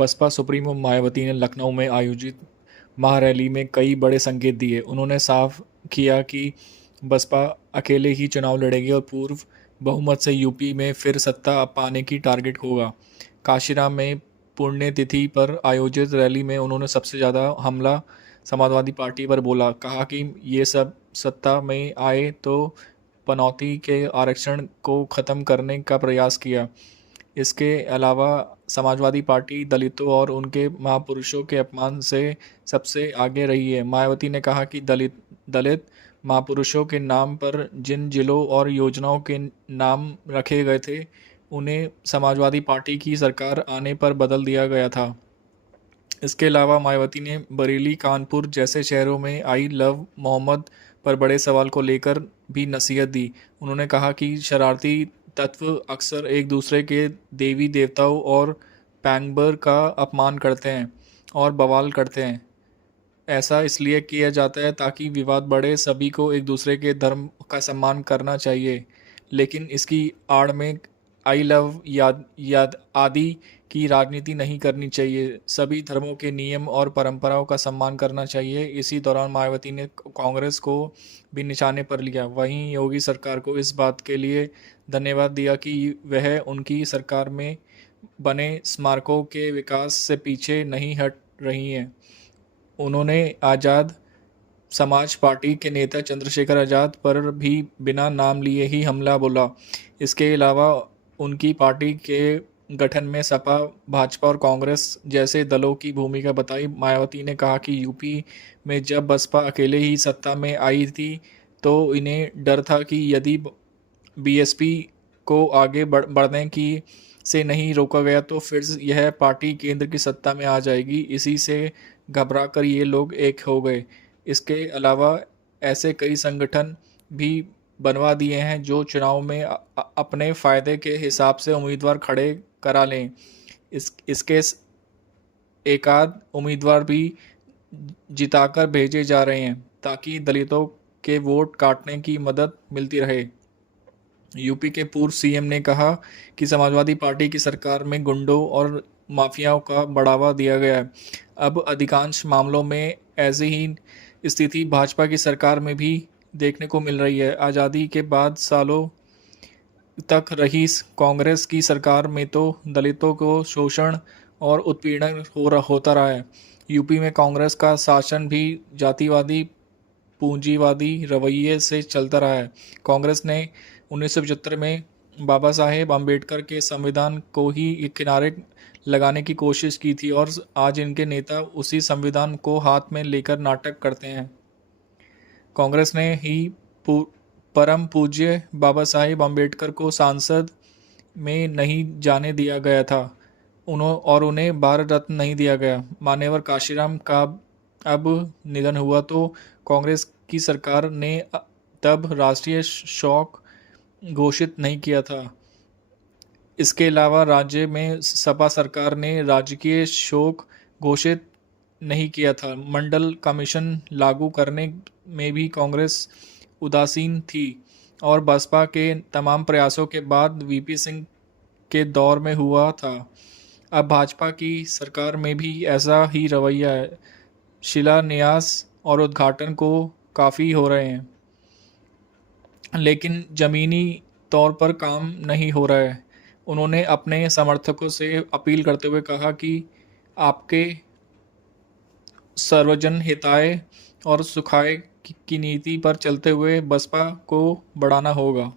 Baspa supremo Mayawati ने लखनऊ में आयोजित महारैली में कई बड़े संकेत दिए। उन्होंने साफ किया कि बसपा अकेले ही चुनाव लड़ेगी और पूर्व बहुमत से यूपी में फिर सत्ता पाने की टारगेट होगा। काशीराम में पुण्यतिथि पर आयोजित रैली में उन्होंने सबसे ज़्यादा हमला समाजवादी पार्टी पर बोला। कहा कि ये सब सत्ता में आए तो पनौती के आरक्षण को ख़त्म करने का प्रयास किया। इसके अलावा समाजवादी पार्टी दलितों और उनके महापुरुषों के अपमान से सबसे आगे रही है। मायावती ने कहा कि दलित महापुरुषों के नाम पर जिन जिलों और योजनाओं के नाम रखे गए थे उन्हें समाजवादी पार्टी की सरकार आने पर बदल दिया गया था। इसके अलावा मायावती ने बरेली, कानपुर जैसे शहरों में आई लव मोहम्मद पर बड़े सवाल को लेकर भी नसीहत दी। उन्होंने कहा कि शरारती तत्व अक्सर एक दूसरे के देवी देवताओं और पैगंबर का अपमान करते हैं और बवाल करते हैं। ऐसा इसलिए किया जाता है ताकि विवाद बढ़े। सभी को एक दूसरे के धर्म का सम्मान करना चाहिए, लेकिन इसकी आड़ में आई लव याद आदि की राजनीति नहीं करनी चाहिए। सभी धर्मों के नियम और परंपराओं का सम्मान करना चाहिए। इसी दौरान मायावती ने कांग्रेस को भी निशाने पर लिया। वहीं योगी सरकार को इस बात के लिए धन्यवाद दिया कि वह उनकी सरकार में बने स्मारकों के विकास से पीछे नहीं हट रही है। उन्होंने आज़ाद समाज पार्टी के नेता चंद्रशेखर आज़ाद पर भी बिना नाम लिए ही हमला बोला। इसके अलावा उनकी पार्टी के गठन में सपा, भाजपा और कांग्रेस जैसे दलों की भूमिका बताई। मायावती ने कहा कि यूपी में जब बसपा अकेले ही सत्ता में आई थी तो इन्हें डर था कि यदि बीएसपी को आगे बढ़ने की से नहीं रोका गया तो फिर यह पार्टी केंद्र की सत्ता में आ जाएगी। इसी से घबराकर ये लोग एक हो गए। इसके अलावा ऐसे कई संगठन भी बनवा दिए हैं जो चुनाव में अपने फ़ायदे के हिसाब से उम्मीदवार खड़े करा लें। इसके एकाध उम्मीदवार भी जिताकर भेजे जा रहे हैं ताकि दलितों के वोट काटने की मदद मिलती रहे। यूपी के पूर्व सीएम ने कहा कि समाजवादी पार्टी की सरकार में गुंडों और माफियाओं का बढ़ावा दिया गया है। अब अधिकांश मामलों में ऐसी ही स्थिति भाजपा की सरकार में भी देखने को मिल रही है। आज़ादी के बाद सालों तक रही कांग्रेस की सरकार में तो दलितों को शोषण और उत्पीड़न होता रहा है। यूपी में कांग्रेस का शासन भी जातिवादी, पूंजीवादी रवैये से चलता रहा है। कांग्रेस ने 1975 में बाबा साहेब अम्बेडकर के संविधान को ही किनारे लगाने की कोशिश की थी और आज इनके नेता उसी संविधान को हाथ में लेकर नाटक करते हैं। कांग्रेस ने ही परम पूज्य बाबा साहेब अम्बेडकर को संसद में नहीं जाने दिया गया था उन्हें भारत रत्न नहीं दिया गया। मान्यवर काशीराम का अब निधन हुआ तो कांग्रेस की सरकार ने तब राष्ट्रीय शोक घोषित नहीं किया था। इसके अलावा राज्य में सपा सरकार ने राजकीय शोक घोषित नहीं किया था। मंडल कमीशन लागू करने में भी कांग्रेस उदासीन थी और बसपा के तमाम प्रयासों के बाद वीपी सिंह के दौर में हुआ था। अब भाजपा की सरकार में भी ऐसा ही रवैया है। शिलान्यास और उद्घाटन को काफ़ी हो रहे हैं, लेकिन ज़मीनी तौर पर काम नहीं हो रहा है। उन्होंने अपने समर्थकों से अपील करते हुए कहा कि आपके सर्वजन हिताय और सुखाय की नीति पर चलते हुए बसपा को बढ़ाना होगा।